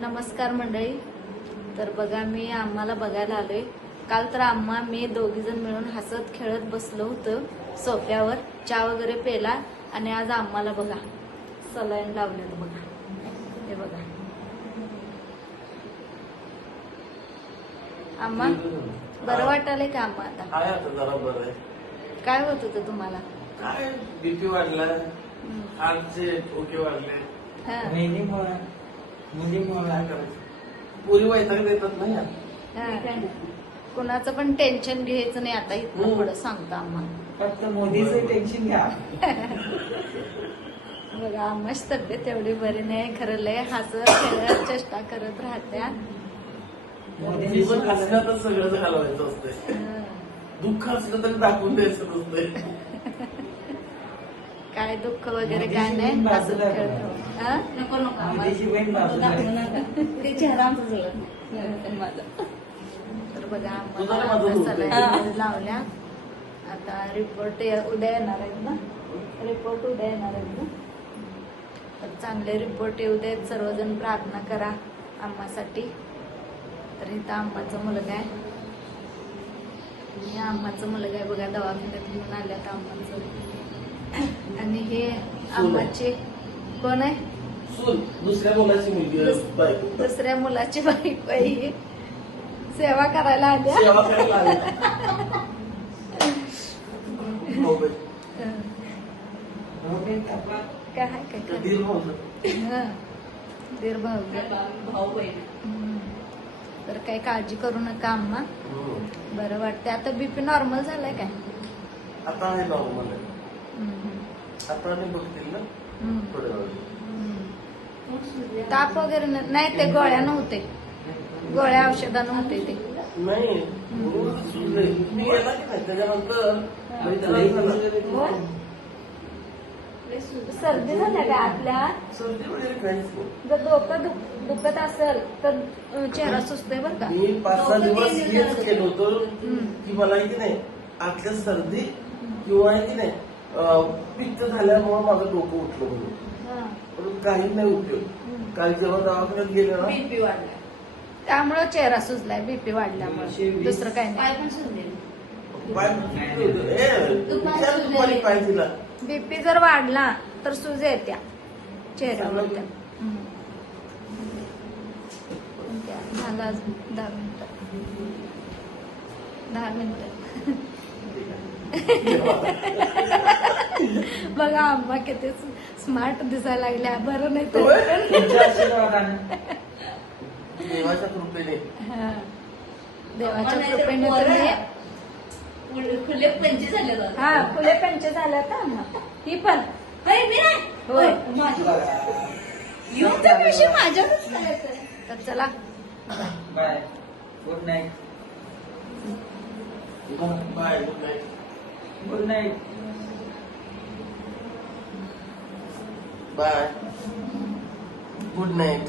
नमस्कार मंडळी. तर बघा, मी आम्हाला बघायला आलोय. काल तर आम्हा मी दोघी जण मिळून हसत खेळत बसलो होतो सोफ्यावर, चहा वगैरे पेला. आणि आज आम्हाला बघा सलाईन लावलेलं बघा. हे बघा आम्हा बरं वाटायलंय का आम्हा? आता काय आता जरा बरं आहे. काय होत होतं तुम्हाला? काय बीपी वाढलाय, हार्टचे ठोके वाढले. हा. मुलीमुळे काय करायचं, पुरी वैताग देतात नाही. हा. कुणाचं पण टेन्शन घ्यायचं नाही आता इथनं पुढं सांगतो आम्हा. फक्त मोदीचं टेन्शन घ्या. बघा आम्हाच तब्येत एवढी बरी नाही, खरं लय हसत खेळत चेष्टा करत राहत्या. जीवन हसण्यातच सगळं घालवायचं असतंय. दुःख असलं तरी दाखवून द्यायचं नसतंय. काय दुःख वगैरे काय नाही, हसत खेळत. नको नको मोदीची बहीण बाजूला आहे. ते चेहरा माझा. तर बघा आम्हाला सलाईन लावल्या. आता रिपोर्ट उद्या येणार आहेत ना, रिपोर्ट उद्या येणार आहेत ना. तर चांगले रिपोर्ट येऊ देत, सर्वजण प्रार्थना करा आम्हासाठी. तर इथं आम्हाचा मुलगा आहे, आम्हाचा मुलगा आहे बघा, दवाखान्यात घेऊन आल्यात आम्हाचं. आणि हे आम्हाचे कोण आहे? दुसऱ्या मुलाची मुलगी, दुसऱ्या मुलाची बायको आहे ही. सेवा करायला आल्या. सेवा करायला आली. काय काय दीर भाऊ दीर भाऊ बहीण. तर काही काळजी करू नका आम्हा, बरं वाटते. आता बीपी नॉर्मल झालाय काय? आता आहे नॉर्मल आहे. आता आणि बघतील ना थोड्या वेळ. ताप वगैरे नाही, ते गोळ्या नव्हते, गोळ्या औषधानं होते ते. नाही मी गेला की नाही त्याच्यानंतर सर्दी झाल्या का आपल्या? सर्दी वगैरे काहीच नाही. जर डोकं दुखत असेल तर चेहरा सुचतोय बरं का. मी 5-6 दिवस हेच केलं होतं की मला की नाही आतल्या सर्दी किंवा की नाही पित्त झाल्यामुळे माझं डोकं उठलं म्हणून, पण काही नाही उपयोग. काल जेव्हा दवाखान्यात गेले ना, बीपी वाढला त्यामुळे चेहरा सुजलाय. बीपी वाढल्यामुळे दुसरं काही नाही. पाय दिला. बीपी जर वाढला तर सूज येत्या चेहऱ्यावर. झालं अजून 10 मिनिटं. 10 मिनिटं. बघा आम्हा किती स्मार्ट दिसायला लागल्या, बरं नाही तर. देवाच्या कृपेने, देवाच्या कृपेने तुम्ही खुले पंचे झाले. हा खुले पंचे झाले का आम्हा? ही पण होय. येऊन त्या पैसे माझ्याकडे काय? तर चला bye, good night. Bye, good night. Good night. Bye, good night.